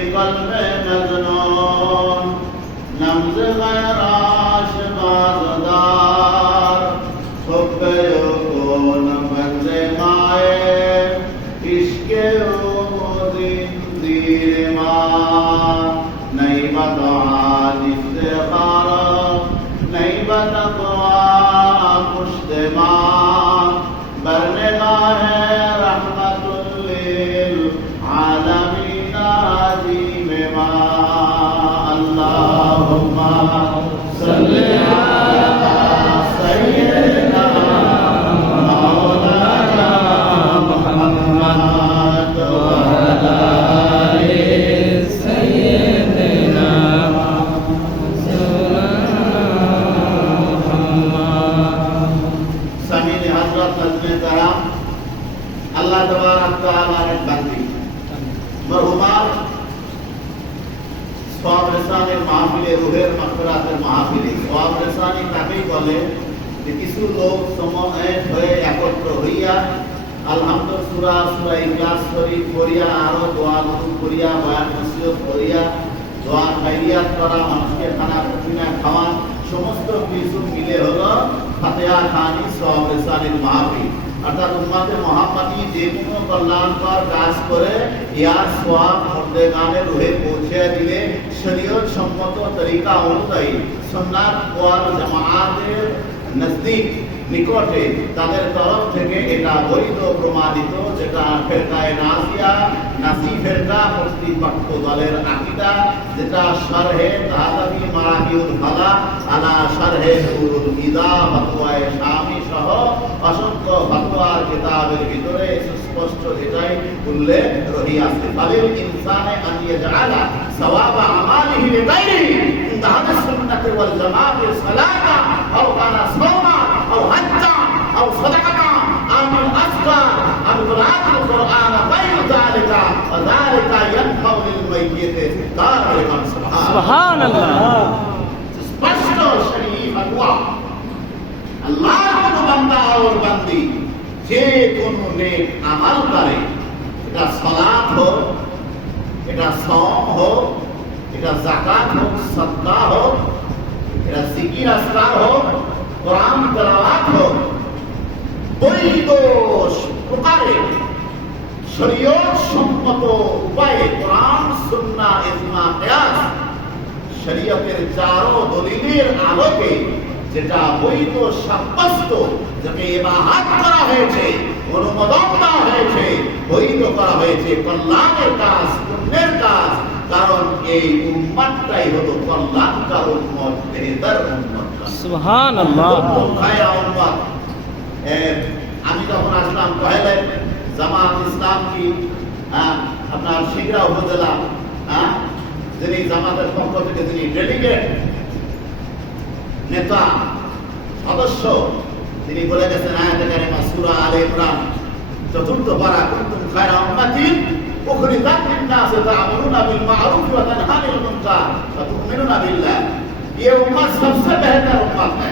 قلب مجنون نمز غیر غير آشبازدار حب یکون بند مائے عشق دین دیر ماں نہیں بتا মরহুমা সওয়াব রেসানের মাহফিলে, রুহের মাগফিরাতের মাহফিলে। সওয়াব রেসানি তাকেই বলে যে কিছু লোক সময়েত হয়ে একত্র হইয়া আলহামদুলিল্লাহ সূরা সূরা ইখলাস শরীফ পড়িয়া, আরও দোয়া গুরু করিয়া, বয়ান নসিহত করিয়া, দোয়া খাইরিয়াত করা, মানুষকে খানা পিনা খাওয়া, সমস্ত কিছু মিলে হলো ফাতেহা খানি সওয়াব রেসানির মাহফিল। অর্থাৎ উম্মাতে মহাপাতি যে কোনো কল্যাণকর কাজ করে, ইয়ার সোয়াব মর্দেগানে রুহে পৌঁছে দিলে শরীয়ত সম্মত তরিকা অনুযায়ী সোমনাথ ওয়াল জামাতের নজদিক নিকটে তাদের তরফ থেকে এটা বৈধ প্রমাণিত, যেটা ফেরকায় নাসিয়া নাসি ফেরকা কর্তৃপক্ষ দলের আকিদা, যেটা শারহে তাহাদাবি মারাকিউল ফালা আলা শারহে নুরুল ইদা ফাতওয়ায়ে শামি সহ অসংখ্য ফাতোয়ার কিতাবের ভিতরে সুস্পষ্ট এটাই উল্লেখ রহিয়াছে। বালিল ইনসানে আন ইয়াজআলা সওয়াবা আমালিহি লিগাইরিহি ইনদা হাদিস সুন্নাতি ওয়াল সালাতা। স্পষ্ট শরীফ কোন বান্দা বান্দি যে কোন নেক আমল করে এটা সালাত হোক এটা সম হোক এটা জাকাত হোক সদকা হোক এটা জিকির আসকার হোক কোরআন তেলাওয়াত হোক বৈধ শরীয়ত সম্মত উপায়ে কোরআন সুন্নাহ ইজমা কিয়াস শরীয়তের চারো দলিলের আলোকে যেটা বৈধ সাব্যস্ত যাকে ইবাহাত করা হয়েছে অনুমোদন দেওয়া হয়েছে বৈধ করা হয়েছে কল্যাণের কাজ পুণ্যের কাজ কারণ এই উম্মাদটাই হলো কল্যাণকার উম্মত আমি যখন আসলাম জামাত ইসলাম কি হ্যাঁ, আপনার শিগরা উপজেলা হ্যাঁ, যিনি জামাতের পক্ষ থেকে যিনি ডেলিগেট নেতা সদস্য তিনি বলে গেছেন আয়াতে কারিমা সূরা আলে ইমরান চতুর্থ পারা কুনতুম খায়রা উম্মাতিন উখরিজাত লিন-নাসি তা'মুরুনা বিল মা'রুফ ওয়া তানহাউনা আনিল মুনকার ওয়া তু'মিনুনা বিল্লাহ ये उम्मत सबसे बेहतर उम्मत है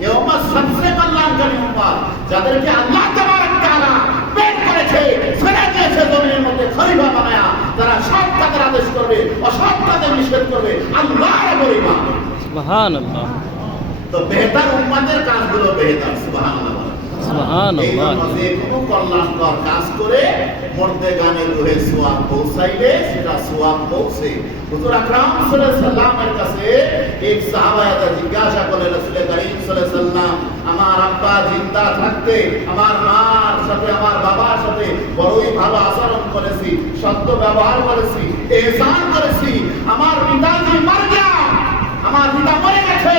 ये उम्मत सबसे কল্যাণকারী উম্মত যাদেরকে আল্লাহ সুবহান আল্লাহ তো বেহতার উম্মাদের কাজগুলো বেহতার সুবহানাল্লাহ। বলেন। সুবহান এই আল্লাহ জন্য যে কোনো কল্যাণকর কাজ করে মর্দে গানের রুহে সোয়াব পৌঁছাইলে সেটা সোয়াব পৌঁছে। হুজুর আকরাম সাল্লাল্লাহু আলাইহি কাছে এক সাহাবা এসে জিজ্ঞাসা করে রাসূল করিম সাল্লাল্লাহু আমার আব্বা জিন্দা থাকতে আমার মার সাথে আমার বাবার সাথে বড়ই ভালো আচরণ করেছি সত্য ব্যবহার করেছি এহসান করেছি আমার পিতাজি মারা আমার পিতা মরে গেছে।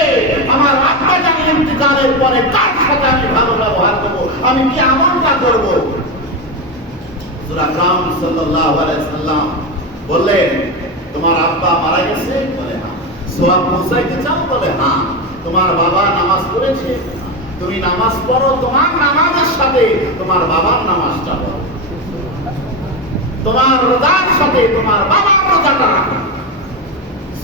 আমার আত্মা জানি ইন্তিকালের পরে কার সাথে আমি ভালো ব্যবহার করব? আমি কি আমলটা করব? বললেন, তোমার আব্বা মারা গেছে? বলে হ্যাঁ। পৌঁছাইতে চাও? বলে হ্যাঁ। তোমার বাবা নামাজ পড়েছে? তুমি নামাজ পড়ো, তোমার নামাজের সাথে তোমার বাবার নামাজটা পড়ো। তোমার রোজার সাথে তোমার বাবার রোজাটা রাখো।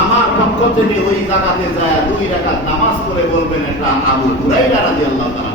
আমার পক্ষ থেকে ওই জায়গাতে যায় দুই রাকাত নামাজ করে বলবেন এটা আবু হুরাই রাদিয়াল্লাহু তাআলা।